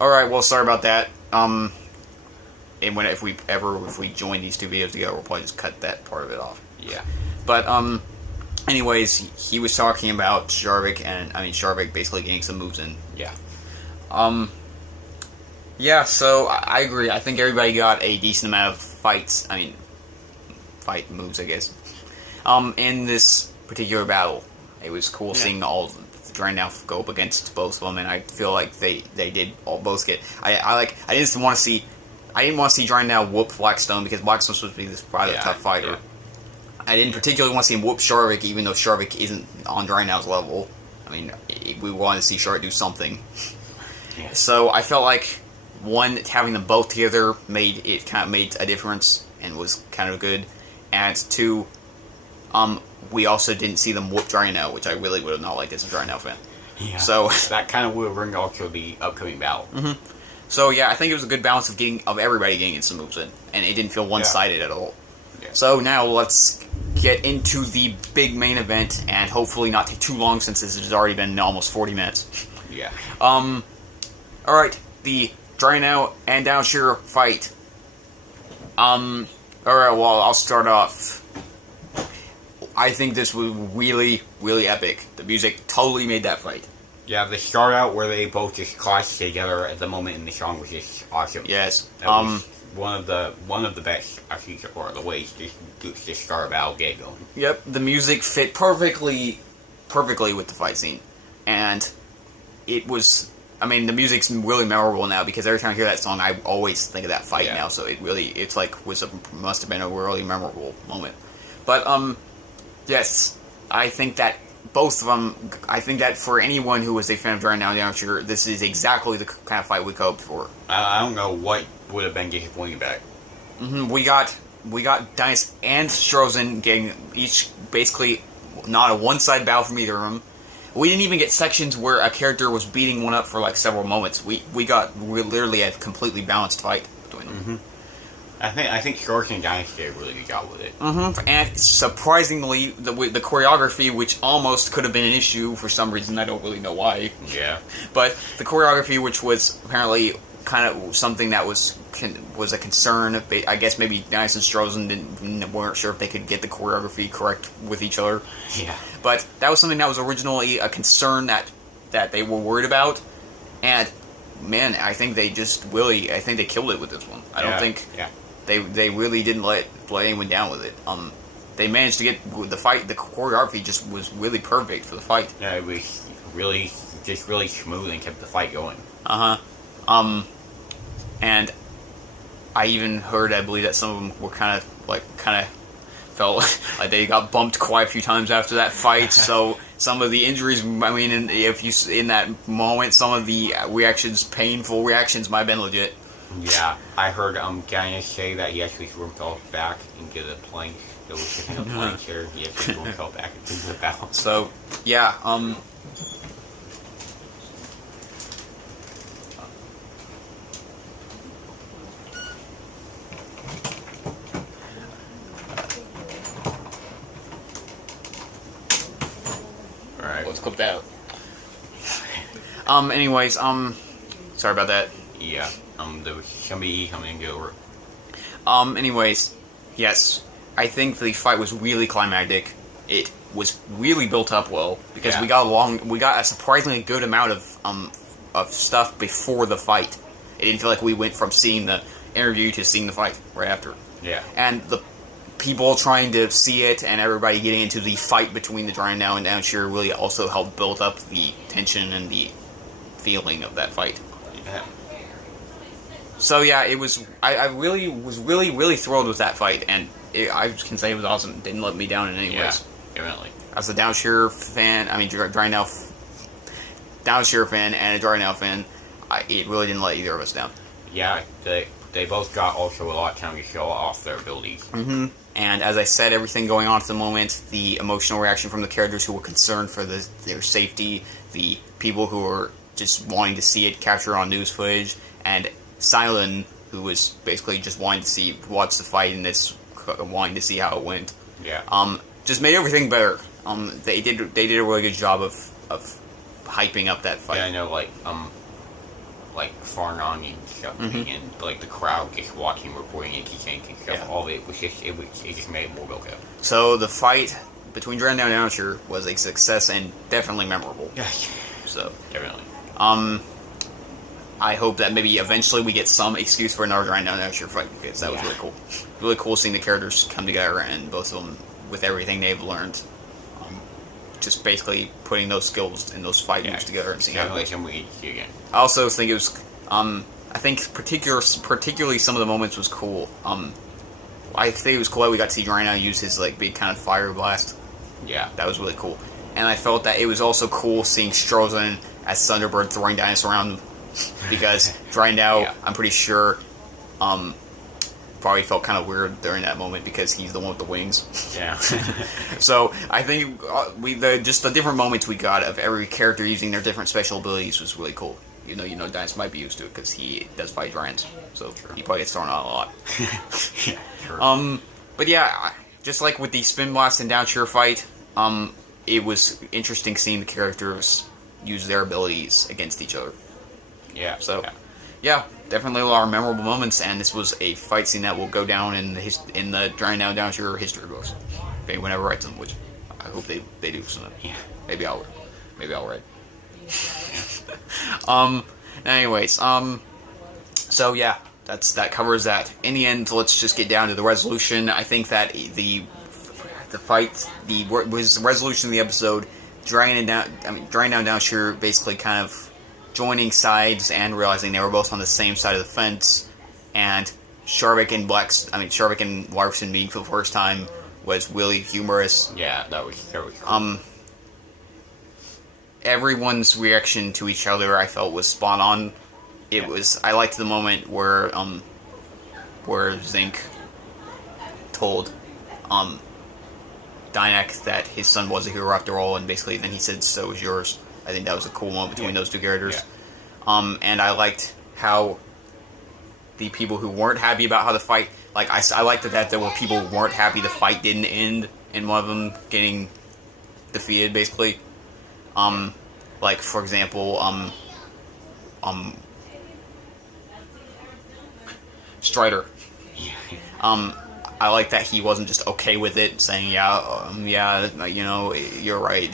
Alright, well, sorry about that. And if we join these two videos together, we'll probably just cut that part of it off. Yeah. But, anyways, he was talking about Sharvik basically getting some moves in. Yeah. Yeah, so I agree. I think everybody got a decent amount of fight moves, I guess. In this particular battle, it was cool seeing all trying now go up against both of them, and I feel like they did both get. I didn't want to see Drying now whoop Blackstone because Blackstone's supposed to be this rather tough fighter. Yeah. I didn't particularly want to see him whoop Sharvik, even though Sharvik isn't on Drying now's level. I mean, we wanted to see Sharvik do something. Yeah. So I felt like having them both together made a difference and was kind of good, and two, we also didn't see them whoop Drying now, which I really would have not liked as a Drying now fan. Yeah. So that kind of will bring also the upcoming battle. Mm-hmm. So yeah, I think it was a good balance of everybody getting some moves in, and it didn't feel one-sided at all. Yeah. So now let's get into the big main event, and hopefully not take too long since this has already been almost 40 minutes. Yeah. Alright, the Drying now and Downshirer fight. Alright, well, I'll start off. I think this was really, really epic. The music totally made that fight. Yeah, the start out where they both just clashed together at the moment in the song was just awesome. Yes. That was one of the best, I think, or the ways to start a battle get going. Yep, the music fit perfectly with the fight scene, and it was. I mean, the music's really memorable now because every time I hear that song, I always think of that fight now. So it's like must have been a really memorable moment. But yes, I think that. Both of them, I think that for anyone who was a fan of Drying now and Downshirer, this is exactly the kind of fight we hoped for. I don't know what would have been disappointing about it. Mm-hmm. We got Dice and Strozen getting each basically not a one-side battle from either of them. We didn't even get sections where a character was beating one up for like several moments. We literally a completely balanced fight between them. Mm-hmm. I think Strozen and Dice did a really good job with it. Mm-hmm. And surprisingly, the choreography, which almost could have been an issue for some reason, I don't really know why. Yeah. But the choreography, which was apparently kind of something that was a concern. I guess maybe Dice and Strozen weren't sure if they could get the choreography correct with each other. Yeah. But that was something that was originally a concern that they were worried about, and man, I think they killed it with this one. I don't think. Yeah. They really didn't let anyone down with it. They managed to get the fight. The choreography just was really perfect for the fight. Yeah, it was really smooth and kept the fight going. And I even heard, I believe that some of them were kind of felt like they got bumped quite a few times after that fight. So some of the injuries, I mean, in that moment, some of the painful reactions might have been legit. Yeah, I heard Gaines say that he actually threw himself back into the plank. It was sitting in a plank chair. He actually threw himself back into the battle. So, yeah, Alright. let's clip that out. Anyways, sorry about that. Yeah, there was somebody coming and go over. Anyways, yes, I think the fight was really climactic. It was really built up well because we got a surprisingly good amount of stuff before the fight. It didn't feel like we went from seeing the interview to seeing the fight right after. Yeah. And the people trying to see it and everybody getting into the fight between the Drying now and Downshirer really also helped build up the tension and the feeling of that fight. Yeah. So yeah, it was. I really was really thrilled with that fight, and I can say it was awesome. It didn't let me down in any ways. Yeah, definitely. As a Downshirer fan, Drying now Downshirer fan and a Drying now fan, it really didn't let either of us down. Yeah, they both got also a lot of time to show off their abilities. Mm-hmm. And as I said, everything going on at the moment, the emotional reaction from the characters who were concerned for their safety, the people who were just wanting to see it captured on news footage, and Silent, who was basically just wanting to watch the fight and wanting to see how it went. Yeah. Just made everything better. They did a really good job of hyping up that fight. Yeah, I know. like far on and stuff, and like the crowd just watching, reporting it, saying and stuff. Yeah. All of it was just it just made it more built up. So the fight between Dragon and Downshire was a success and definitely memorable. Yes, So definitely. I hope that maybe eventually we get some excuse for another Dragon Downshire fight because that was really cool. Really cool seeing the characters come together and both of them with everything they've learned. Just basically putting those skills and those fight moves together and seeing how it goes. Again. I also think it was, I think particularly some of the moments was cool. I think it was cool that we got to see Rhino use his like big kind of fire blast. Yeah. That was really cool. And I felt that it was also cool seeing Strozen as Thunderbird throwing dinosaurs around because Rhino, I'm pretty sure, probably felt kind of weird during that moment because he's the one with the wings. Yeah. So I think just the different moments we got of every character using their different special abilities was really cool. You know, Dinos might be used to it because he does fight giants, so he probably gets thrown out a lot. Sure. But yeah, just like with the Spin Blast and Downshire fight, it was interesting seeing the characters use their abilities against each other. Yeah. So, yeah, definitely a lot of memorable moments, and this was a fight scene that will go down in the Dragon Downshire history books. If anyone ever writes them, which I hope they do. So maybe I'll write. Anyways, so yeah, that covers that. In the end, let's just get down to the resolution. I think that the resolution of the episode, Dragon Downshire basically kind of joining sides and realizing they were both on the same side of the fence, and Sharvik and Larson meeting for the first time was really humorous. Yeah, that was cool. Everyone's reaction to each other, I felt, was spot on. I liked the moment where Zinc told Dynak that his son was a hero after all, and basically then he said, "So is yours." I think that was a cool moment between those two characters. Yeah. And I liked how the people who weren't happy about how the fight, like I liked that there were people who weren't happy the fight didn't end, and one of them getting defeated, basically. Like for example, Strider. I like that he wasn't just okay with it, saying, you know, you're right.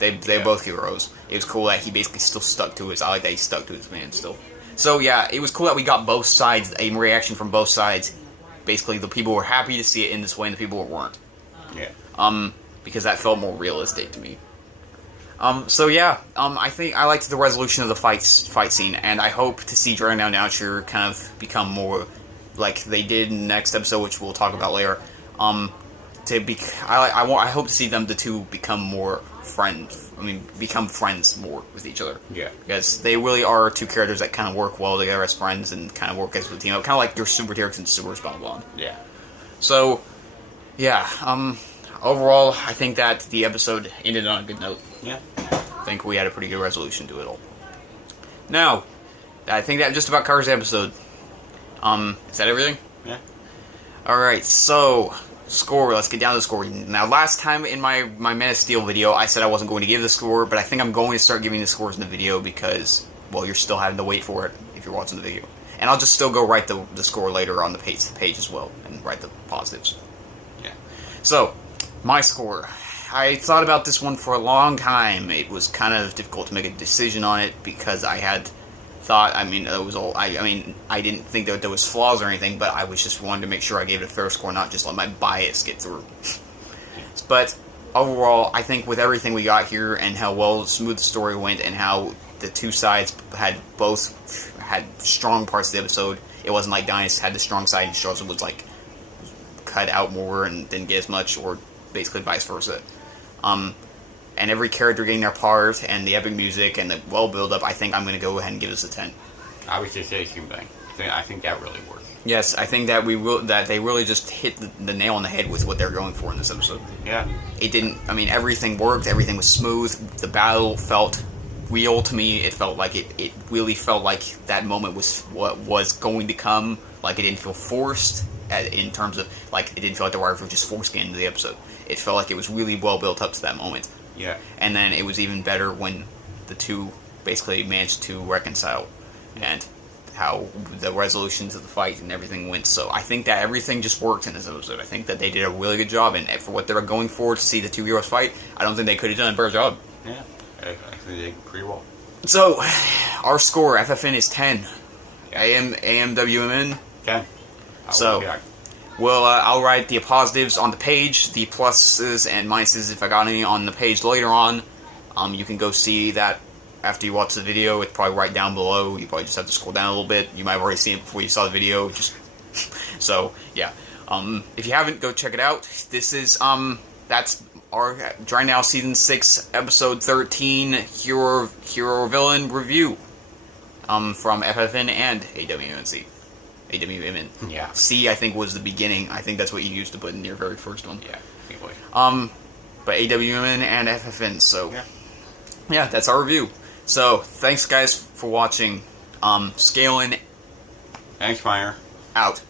They're both heroes. It was cool that he basically still stuck to his. I like that he stuck to his man still. So yeah, it was cool that we got both sides, a reaction from both sides. Basically, the people were happy to see it in this way, and the people who weren't. Yeah. Because that felt more realistic to me. So yeah, I think I liked the resolution of the fight scene, and I hope to see Dragon Downshire kind of become more like they did in the next episode, which we'll talk about later. I hope to see the two become more friends. Become friends more with each other. Yeah. Because they really are two characters that kind of work well together as friends and kind of work as a team. Kind of like your Super T-Rex and Super SpongeBob. Yeah. So, yeah. Overall, I think that the episode ended on a good note. Yeah. I think we had a pretty good resolution to it all. Now, I think that just about covers the episode. Is that everything? Yeah. Alright, so, score. Let's get down to the score. Now, last time in my Man of Steel video, I said I wasn't going to give the score, but I think I'm going to start giving the scores in the video because, well, you're still having to wait for it if you're watching the video. And I'll just still go write the score later on the page as well, and write the positives. Yeah. So, my score. I thought about this one for a long time. It was kind of difficult to make a decision on it because I had thought, I didn't think that there was flaws or anything, but I was just wanting to make sure I gave it a fair score, not just let my bias get through. But overall, I think with everything we got here and how smooth the story went and how the two sides both had strong parts of the episode, it wasn't like Dynus had the strong side and Charles was like cut out more and didn't get as much, or basically vice versa. And every character getting their part, and the epic music, and the well build up, I think I'm going to go ahead and give this a 10. I was just saying the same thing. I think that really works. Yes, I think that they really just hit the nail on the head with what they're going for in this episode. Yeah. Everything worked, everything was smooth, the battle felt real to me, it felt like it really felt like that moment was what was going to come, like it didn't feel forced, in terms of, like, it didn't feel like the writers were just forcing it into the episode. It felt like it was really well built up to that moment. Yeah. And then it was even better when the two basically managed to reconcile. and how the resolutions of the fight and everything went. So I think that everything just worked in this episode. I think that they did a really good job, and for what they were going for to see the two heroes fight, I don't think they could have done a better job. Yeah, I think they did pretty well. So, our score, FFN is 10. Yeah. AWMN. Okay. So, I'll write the positives on the page, the pluses and minuses if I got any on the page later on. You can go see that after you watch the video. It's probably right down below. You probably just have to scroll down a little bit. You might have already seen it before you saw the video. So, yeah. If you haven't, go check it out. This is, that's our Dry Now Season 6, Episode 13, Hero Villain Review. From FFN and AWMN. Yeah. C, I think, was the beginning. I think that's what you used to put in your very first one. Yeah, anyway. But AWMN and FFN, so... Yeah, that's our review. So, thanks, guys, for watching. Scaling... Thanks, Meyer. Out.